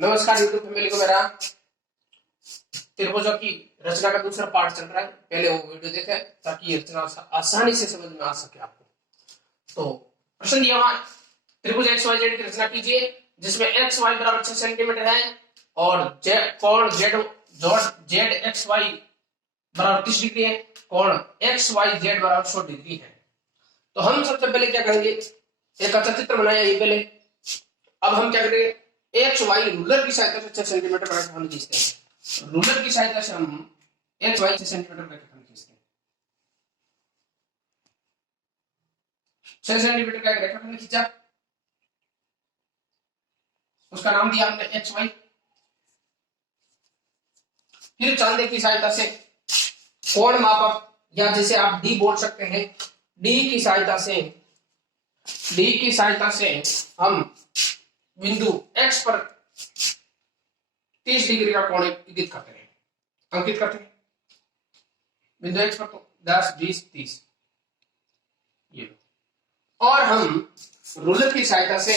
नमस्कार YouTube family को मेरा त्रिभुजों की रचना का दूसरा पार्ट चल रहा है। पहले वो वीडियो देखें ताकि ये रचना आसानी से समझ में आ सके आपको। तो प्रश्न दिया हुआ त्रिभुज एक्स वाई जेड की रचना कीजिए जिसमें एक्स वाई बराबर 6 सेंटीमीटर है और कोण जेड एक्स वाई बराबर 30 डिग्री है, कोण एक्स वाई जेड बराबर 100 डिग्री है। तो हम सबसे पहले क्या करेंगे, एक अच्छा चित्र बनाया ये पहले। अब हम क्या करेंगे, एक्स वाई रूलर की सहायता से 6 सेंटीमीटर का रेखाखंड खींचते हैं। रूलर की सहायता से हम एक्स वाई 6 सेंटीमीटर का रेखाखंड खींचते हैं। 6 सेंटीमीटर का एक रेखाखंड खींचा, उसका नाम दिया हमने एक्स वाई। फिर चांदे की सहायता से कोण मापक या जिसे आप डी बोल सकते हैं, डी की सहायता से हम बिंदु x पर 30 डिग्री का कोण अंकित करते हैं। बिंदु x पर तो 10, 20, 30 ये। और हम रूलर की सहायता से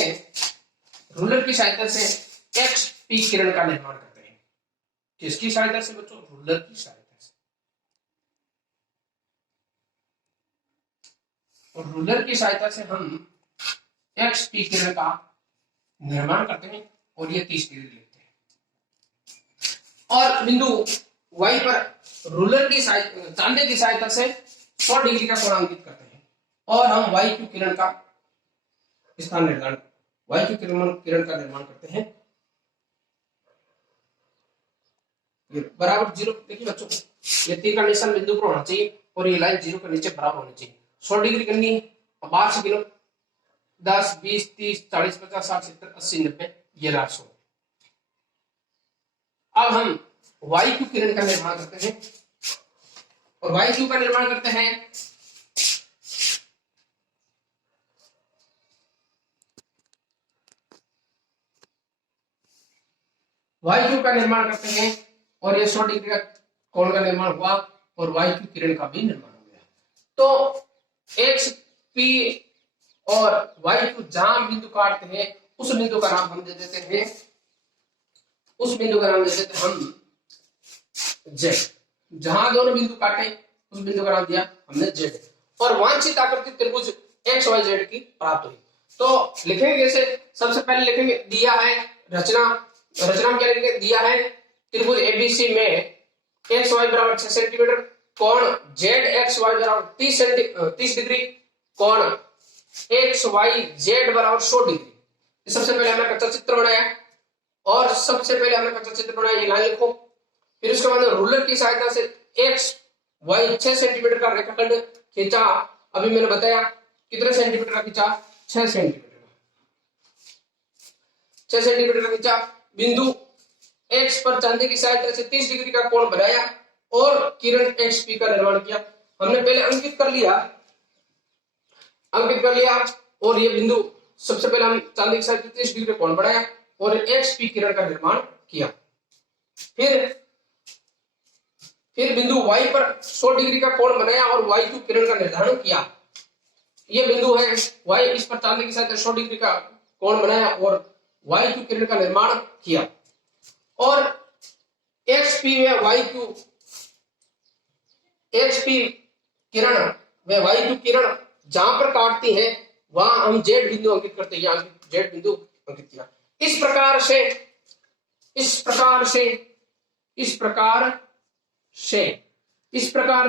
x p किरण का निर्माण करते हैं। किसकी सहायता से बच्चों? रूलर की सहायता से। और रूलर की सहायता से हम x p किरण का निर्माण करते हैं और ये 30 डिग्री लेते हैं। और बिंदु y पर रूलर की चांदे की सहायता से 100 डिग्री का कोण अंकित करते हैं और हम y की किरण का स्थान निर्धारण किरण का निर्माण करते हैं। ये बराबर 0, देखिए बच्चों ये तीर का निशान बिंदु पर होना चाहिए और ये लाइन 0 के नीचे बराबर होनी चाहिए। 100 डिग्री करनी है, बाहर से गिनो 10, 20, 30, 40, 50, 60, 70, 80, 90 ये रहा 100। अब हम वाई क्यू किरण का निर्माण करते हैं और वाई क्यू का निर्माण करते हैं और ये 100 डिग्री का कोण का निर्माण हुआ और वाई क्यू किरण का भी निर्माण हो गया। तो एक्स पी और वाई क्यू जहां बिंदु काटते हैं उस बिंदु का नाम हम दे देते हैं हम जेड। जहां दोनों बिंदु काटे उस बिंदु का नाम दिया हमने जेड। और वांछित आकृति त्रिभुज एक्स वाई जेड की प्राप्त हुई। तो लिखेंगे कैसे? सबसे पहले लिखेंगे, दिया है रचना में क्या लिखेंगे, दिया है त्रिभुज एबीसी में एक्स वाई बराबर 6 सेंटीमीटर, कोण जेड एक्स वाई बराबर 30 डिग्री, कोण एक्स वाई जेड बराबर 100 डिग्री। सबसे पहले हमने कच्चा चित्र बनाया ये लाइन लिखो। फिर उसके बाद रूलर की सहायता से एक्स वाई 6 सेंटीमीटर का रेखाखंड खींचा। अभी मैंने बताया कितने सेंटीमीटर का खींचा, 6 सेंटीमीटर का खींचा। बिंदु एक्स पर चांदी की सहायता से 30 डिग्री का कोण बनाया और किरण एक्स पी का निर्माण किया। हमने पहले अंकित कर लिया और ये बिंदु सबसे पहले हम चांदी की सहायता से 30 डिग्री कोण बनाया और एक्स पी किरण का निर्माण किया। फिर बिंदु y पर 100 डिग्री का कोण बनाया और y क्यू किरण का निर्धारण किया। ये बिंदु है y, इस पर चांदी की सहायता से 100 डिग्री का कोण बनाया और y क्यू किरण का निर्माण किया। और xp व y क्यू किरण जहां पर काटती है वहां हम जेड बिंदु अंकित करते हैं। जेड बिंदु अंकित किया। इस प्रकार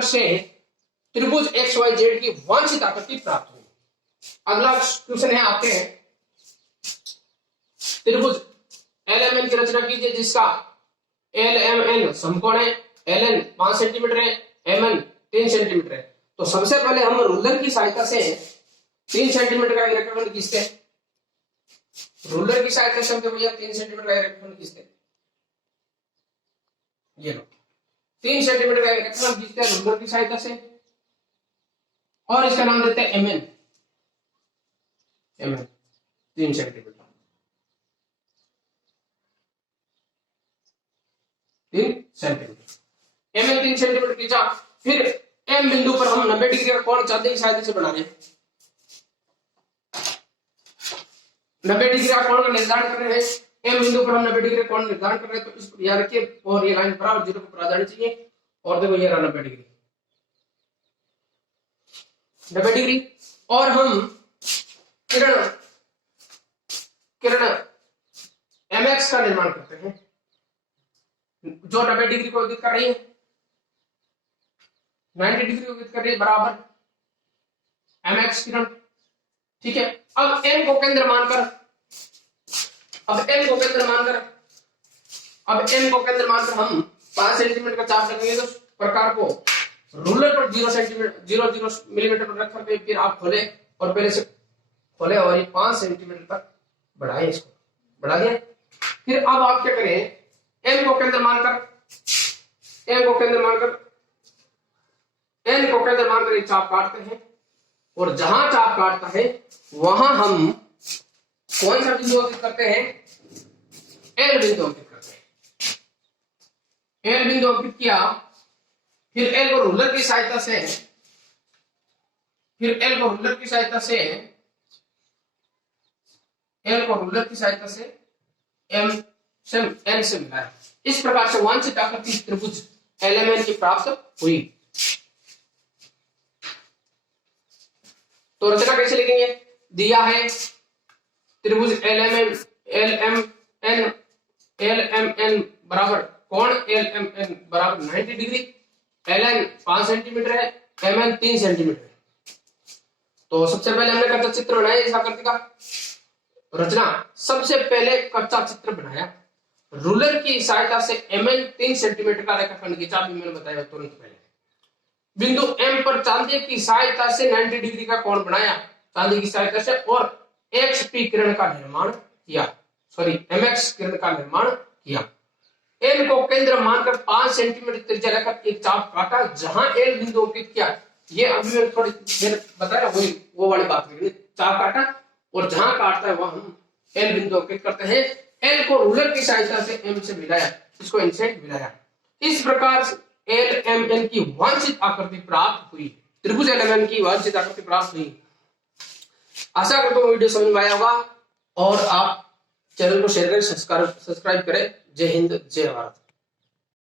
से त्रिभुज एक्स वाई जेड की वांछित आकृति प्राप्त हुई। अगला क्वेश्चन है आपके, त्रिभुज एलएमएन की रचना कीजिए जिसका एलएमएन समकोण है, एलएन 5 सेंटीमीटर है, एमएन 3 सेंटीमीटर है। तो सबसे पहले हम रूलर की सहायता से 3 सेंटीमीटर का रेखाखंड खींचते हैं। रूलर की सहायता से हम भैया 3 सेंटीमीटर का रेखाखंड खींचते हैं। ये लो 3 सेंटीमीटर का रेखाखंड खींचते हैं रूलर की सहायता से और इसका नाम देते हैं MN 3 centimetre. 3 centimetre MN 3 centimetre खींचा। फिर एम बिंदु पर हम 90 डिग्री का कोण चांदी की सहायता से बना रहे हैं। 90 डिग्री का कोण का निर्धारण कर रहे हैं एम बिंदु पर हम 90 डिग्री कोण निर्धारण कर रहे हैं, तो इस याद रखिए, और ये लाइन बराबर 0 पर आ जानी चाहिए। और देखो ये रहा 90 डिग्री, 90 डिग्री। और हम किरण mx का निर्माण करते हैं, जो 90 डिग्री को इंगित कर रही है, 90 डिग्री को इंगित कर रही है, बराबर mx किरण। ठीक है, अब m को केंद्र मानकर हम 5 सेंटीमीटर का चाप रखेंगे। तो प्रकार को रूलर पर 0 मिलीमीटर पर रख करके फिर आप खोले और पहले से खोले और ये 5 सेंटीमीटर तक बढ़ाएं, इसको बढ़ा दिया। फिर अब आप क्या करें, m को केंद्र मानकर एक चाप काटते हैं, और जहां चाप काटता है वहां हम कौन सा बिंदु अंकित करते हैं, L बिंदु अंकित करते हैं। L बिंदु अंकित किया, फिर L को रूलर की सहायता से M से N से मिलाया। इस प्रकार से वांछित आकृति त्रिभुज LMN की प्राप्त हुई। तो रचना कैसे लिखेंगे, दिया है त्रिभुज LMN बराबर कोण LMN बराबर 90 डिग्री, LN 5 सेंटीमीटर है, MN 3 सेंटीमीटर है। तो सबसे पहले हमने कच्चा चित्र बनाया इस आकृति का। रचना, सबसे पहले कच्चा चित्र बनाया, रूलर की सहायता से MN 3 सेंटीमीटर का रेखाखंड खींचा, अभी मैंने बताया तुरंत पहले। बिंदु M पर चांदी की सहायता से 90 डिग्री का कोण बनाया, चांदी की सहायता से, और XP किरण का निर्माण किया, MX किरण का निर्माण किया। L को केंद्र मानकर 5 सेंटीमीटर त्रिज्या लेकर एक चाप काटा, जहां L बिंदु अंकित किया। ये अभी मैंने थोड़ी देर बताया, वो वाली बात करेंगे। चाप काटा और जहां काटता है वहां हम L बिंदु अंकित करते हैं। L को रूलर की सहायता से M से मिलाया, इसको इनसे मिलाया। इस प्रकार LMN की वांछित आकृति प्राप्त हुई, त्रिभुज LMN की वांछित आकृति प्राप्त हुई। आशा करता हूं वीडियो समझ में आया होगा, और आप चैनल को शेयर करें, सब्सक्राइब करें। जय हिंद, जय भारत।